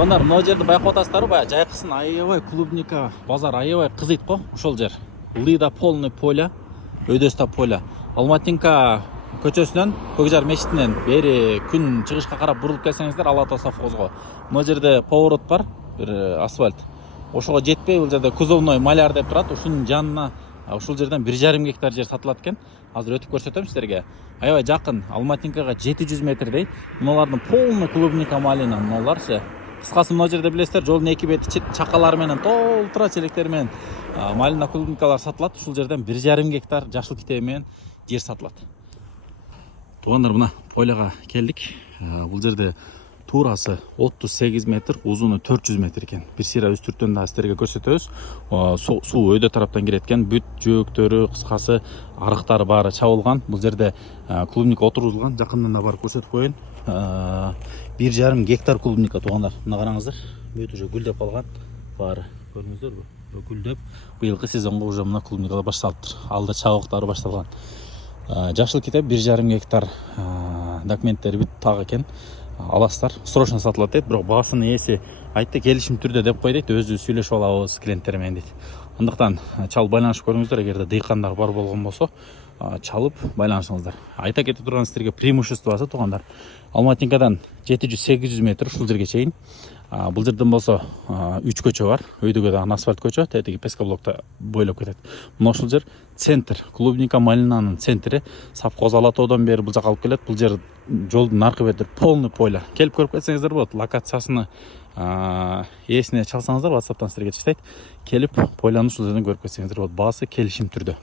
Туугандар, мына жерди байкап атасыздар, баягы жайкысын аябай клубника базар аябай кызыйт го. Ошол жер. Лида полный поля, өйдөстө поля. Алматинка көчөсүнөн Көкжар мешитинен бери күн чыгышка карап бурулуп келсеңиздер, Ала Ата совхозго. Мына жерде поворот бар, бир асфальт. Ошого жетпей, бул жерде кузовной маляр деп турат. Ушунун жанына ушул жерден 1,5 гектар жер сатылат экен. Азыр өтүп көрсөтөм силерге. Аябай жакын, Алматинкага 700 метрдей. Муналардын полный клубника малина, муналарчы. Кыскасы мына жерде билесиздер, жолдун эки бети чакалар менен толтура челектер менен малина клубникалар сатылат. Ушул жерден 1,5 гектар жашыл китеби менен жер сатылат. Туугандар, мына поляга келдик. Бул жерде туурасы 38 метр, узуну 400 метр экен. Бир сыйра үстүртөн да силерге көрсөтөбүз. Суу өйдө тараптан кирет экен. Бүт жөөктөрү, кыскасы арыктары баары чабылган. Бул жерде клубника отургузулган. Жакындан да барып көрсөтүп коеюн. 1,5 гектар клубника, туугандар. Мына караңыздар. Бүт уже гүлдөп алган. Баары көрдүңүздөрбү? Гүлдөп, быйылкы сезонго уже мына клубникалар башталыптыр. Алда чабыктары башталган. Жашыл китеп 1,5 гектар, документтери бүт так экен. Аласыздар, срочно сатылат дейт, бирок баасынын ээси айтты, келишим түрдө деп кой дейт, өзү сүйлөшүп алабыз клиенттер менен дейт. Андыктан чалып байланышып көрүңүздөр, эгерде дыйкандар бар болгон болсо, чалып байланышыңыздар. Айта кете турган силерге преимуществосу, туугандар, Алматинкадан 700-800 метр ушул жерге чейин. Бул жерден болсо 3 көчө бар. Өйдөгө дагы асфальт көчө, тетиги пескоблокто бойлоп кетет. Мына ушул жер центр, клубника малинанын центри. Совхоз Ала Таодон бери бул жака алып келет. Бул жер жолдун аркы бети полный поля. Келип көрүп кетсеңиздер болот. Локациясыны эсине чалсаңыздар, WhatsApp'тан силерге чыктайт. Келип поляны ушул жерден көрүп кетсеңиздер болот. Баасы келишим түрдө.